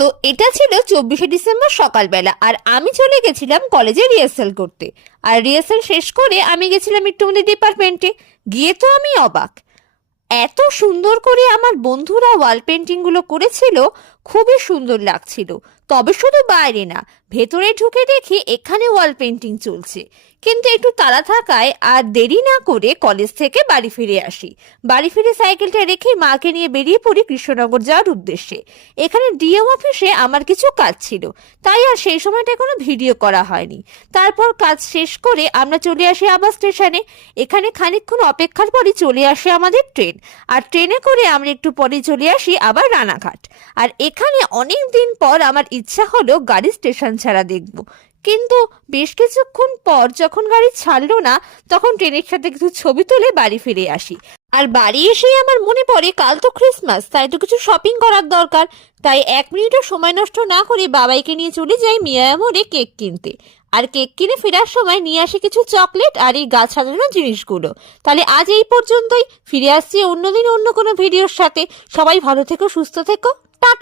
তো এটা ছিল 24শে ডিসেম্বর সকালবেলা, আর আমি চলে গেছিলাম কলেজে রিহার্সাল করতে। আর রিহার্সাল শেষ করে আমি গেছিলাম একটু আমাদের ডিপার্টমেন্টে। গিয়ে তো আমি অবাক, এত সুন্দর করে আমার বন্ধুরা ওয়াল পেন্টিং গুলো করেছিল, খুবই সুন্দর লাগছিল। তবে শুধু বাইরে না, ভেতরে ঢুকে দেখি এখানে ওয়াল পেন্টিং চলছে। কিন্তু একটু তাড়া থাকায় আর দেরি না করে কলেজ থেকে বাড়ি ফিরে আসি। বাড়ি ফিরে সাইকেলটা রেখে মাকে নিয়ে বেরিয়ে পড়ি কৃষ্ণনগর যাওয়ার উদ্দেশ্যে। এখানে ডিএম অফিসে আমার কিছু কাজ ছিল, তাই আর সেই সময়টা কোনো ভিডিও করা হয়নি। তারপর কাজ শেষ করে আমরা চলে আসি আবার স্টেশনে। এখানে খানিকক্ষণ অপেক্ষার পরই চলে আসে আমাদের ট্রেন। আর ট্রেনে করে আমরা একটু পরে চলে আসি আবার রানাঘাট। আর এখানে অনেক দিন পর আমার ইচ্ছা হলো গাড়ি স্টেশন ছাড়া দেখব। কিন্তু বেশ কিছুক্ষণ পর যখন গাড়ি ছাড়লো না, তখন ট্রেনের সাথে কিছু ছবি তুলে বাড়ি ফিরে আসি। আর বাড়ি এসেই আমার মনে পড়ে কাল তো ক্রিসমাস, তাই তো কিছু শপিং করার দরকার। তাই 1 মিনিটও সময় নষ্ট না করে বাবাইকে নিয়ে চলে যাই মিয়া মোড়ে কেক কিনতে। আর কেক কিনে ফেরার সময় নিয়ে আসি কিছু চকলেট আর এই গাছ সাজানোর জিনিসগুলো। তাহলে আজ এই পর্যন্তই, ফিরে আসছি অন্যদিন অন্য কোনো ভিডিওর সাথে। সবাই ভালো থেকো, সুস্থ থেকো, টাটা।